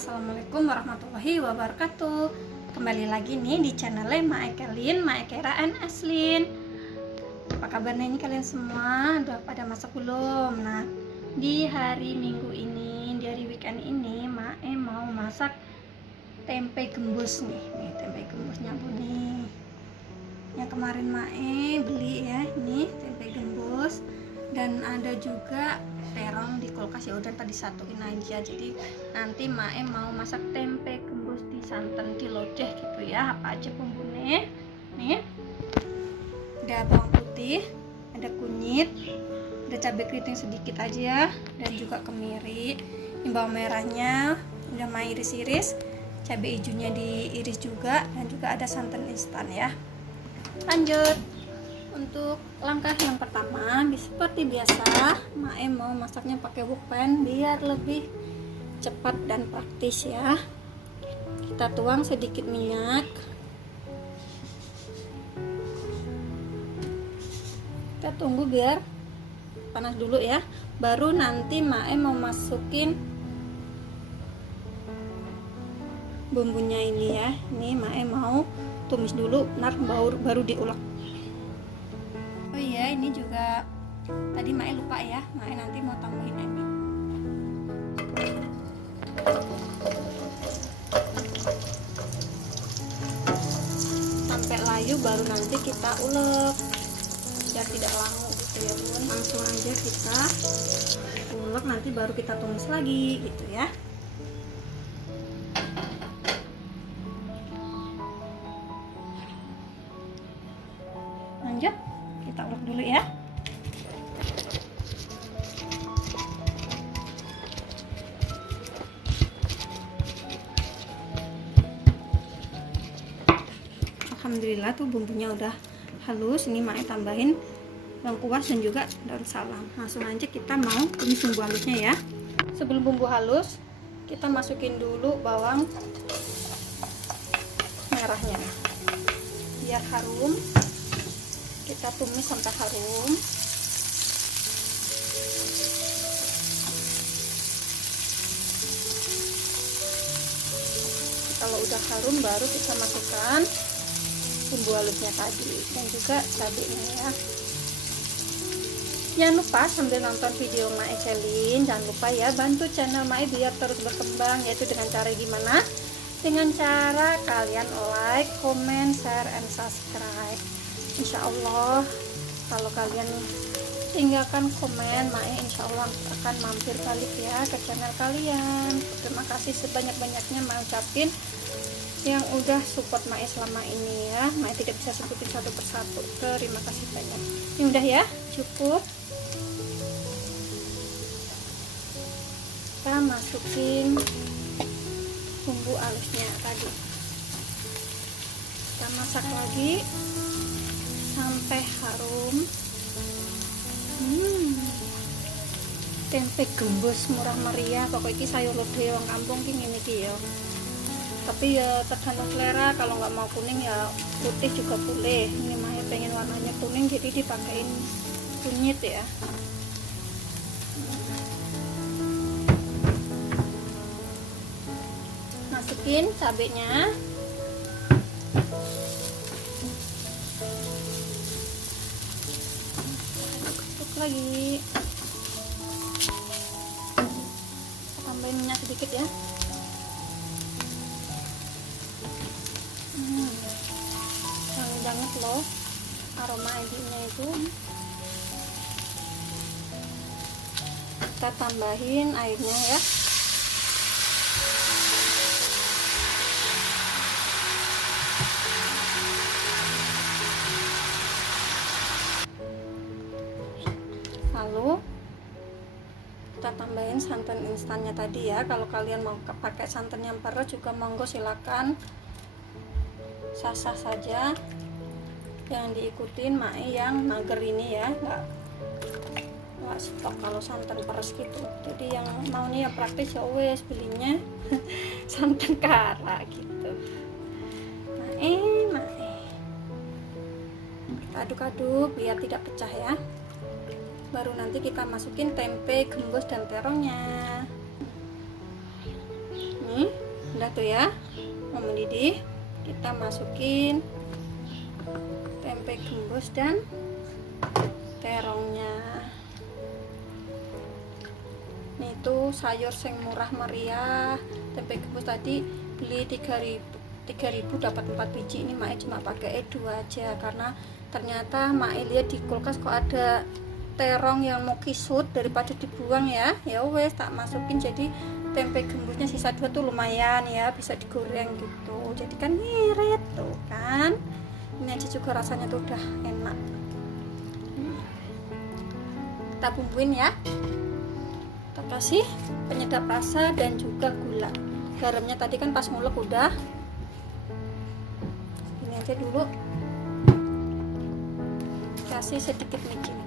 Assalamualaikum warahmatullahi wabarakatuh. Kembali lagi nih di channel Mae Kelin, Mae Kera and Aslin. Apa kabarnya ini kalian semua? Udah pada masak belum? Nah, di hari Minggu ini, di hari weekend ini, Mae mau masak tempe gembus nih. Nih tempe gembusnya Bu nih. Yang kemarin Mae beli ya, ini tempe gembus. Dan ada juga terong di kulkas, ya udah tadi satuin aja. Jadi nanti Mae mau masak tempe gembus di santan di lodeh gitu ya. Apa aja bumbunya nih, ada bawang putih, ada kunyit, ada cabai keriting sedikit aja, dan juga kemiri. Ini bawang merahnya udah Mae iris-iris, cabai hijaunya diiris juga, dan juga ada santan instan ya. Lanjut. Untuk langkah yang pertama, seperti biasa, Mae mau masaknya pakai wok pan biar lebih cepat dan praktis ya. Kita tuang sedikit minyak. Kita tunggu biar panas dulu ya. Baru nanti Mae mau masukin bumbunya ini ya. Ini Mae mau tumis dulu, baru diulek. Oh iya, ini juga tadi Mae lupa ya, Mae nanti mau tambahin ini. Sampai layu baru nanti kita ulek, biar tidak lama gitu ya Bun. Langsung aja kita ulek, nanti baru kita tumis lagi gitu ya. Lanjut, kita ulek dulu ya. Alhamdulillah tuh bumbunya udah halus. Ini Mae tambahin lengkuas dan juga daun salam. Langsung aja kita mau tumis bumbu halusnya ya. Sebelum bumbu halus, kita masukin dulu bawang merahnya biar harum. Kita tumis sampai harum. Kalau udah harum baru kita masukkan bumbu halusnya tadi dan juga cabenya ya. Jangan lupa sambil nonton video Mae Kelin, jangan lupa ya bantu channel Mae biar terus berkembang, yaitu dengan cara gimana? Dengan cara kalian like, comment, share, and subscribe. Insya Allah kalau kalian tinggalkan komen, Mae insya Allah akan mampir balik ya ke channel kalian. Terima kasih sebanyak-banyaknya Mae ucapin yang udah support Mae selama ini ya. Mae tidak bisa sebutin satu persatu. Terima kasih banyak. Ini udah ya, cukup. Kita masukin bumbu halusnya tadi. Kita masak lagi sampai harum. Tempe gembus murah meriah, pokoknya sayur lodeh wong kampung ki ngene iki ya. Tapi ya tergantung selera, kalau nggak mau kuning ya putih juga boleh. Ini Mae pengen warnanya kuning jadi dipakein kunyit ya. Masukin cabenya. Aduk lagi. Tambahin minyak sedikit ya. Wangi banget loh aroma ebinya itu. Kita tambahin airnya ya. Lalu kita tambahin santan instannya tadi ya. Kalau kalian mau pakai santan yang peres juga monggo silakan, sah-sah saja. Jangan diikutin Mae yang mager ini ya, nggak stok kalau santan peres gitu. Jadi yang maunya yang praktis ya wes belinya santan kara gitu. Mae kita aduk-aduk biar tidak pecah ya. Baru nanti kita masukin tempe gembus dan terongnya. Nih udah tuh ya, mau mendidih. Kita masukin tempe gembus dan terongnya. Nih tuh sayur sing murah meriah. Tempe gembus tadi beli 3.000 dapat 4 biji. Ini Mae cuma pakai 2 aja karena ternyata Mae lihat di kulkas kok ada terong yang mau kisut, daripada dibuang ya. Ya wes tak masukin, jadi tempe gembusnya sisa 2 tuh lumayan ya, bisa digoreng gitu. Jadi kan ngirit tuh kan. Ini aja juga rasanya tuh udah enak. Kita bumbuin ya. Kita kasih penyedap rasa dan juga gula. Garamnya tadi kan pas ngulek udah. Ini aja dulu. Kasih sedikit micin.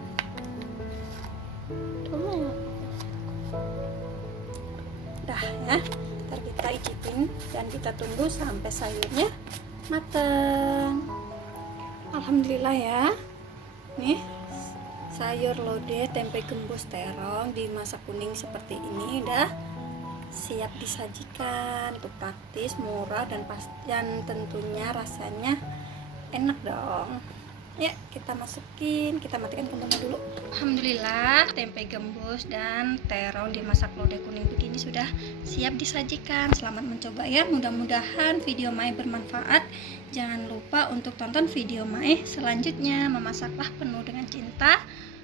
Dah ya, ntar kita icipin dan kita tunggu sampai sayurnya matang. Alhamdulillah ya, nih sayur lodeh tempe gembus terong dimasak kuning seperti ini udah siap disajikan. Tuh praktis, murah, dan tentunya rasanya enak dong. Ya, kita masukin, kita matikan kompornya dulu. Alhamdulillah, tempe gembus dan terong dimasak lodeh kuning begini sudah siap disajikan. Selamat mencoba ya, mudah-mudahan video Mae bermanfaat. Jangan lupa untuk tonton video Mae selanjutnya. Memasaklah penuh dengan cinta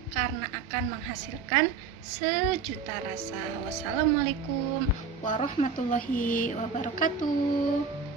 karena akan menghasilkan sejuta rasa. Wassalamualaikum warahmatullahi wabarakatuh.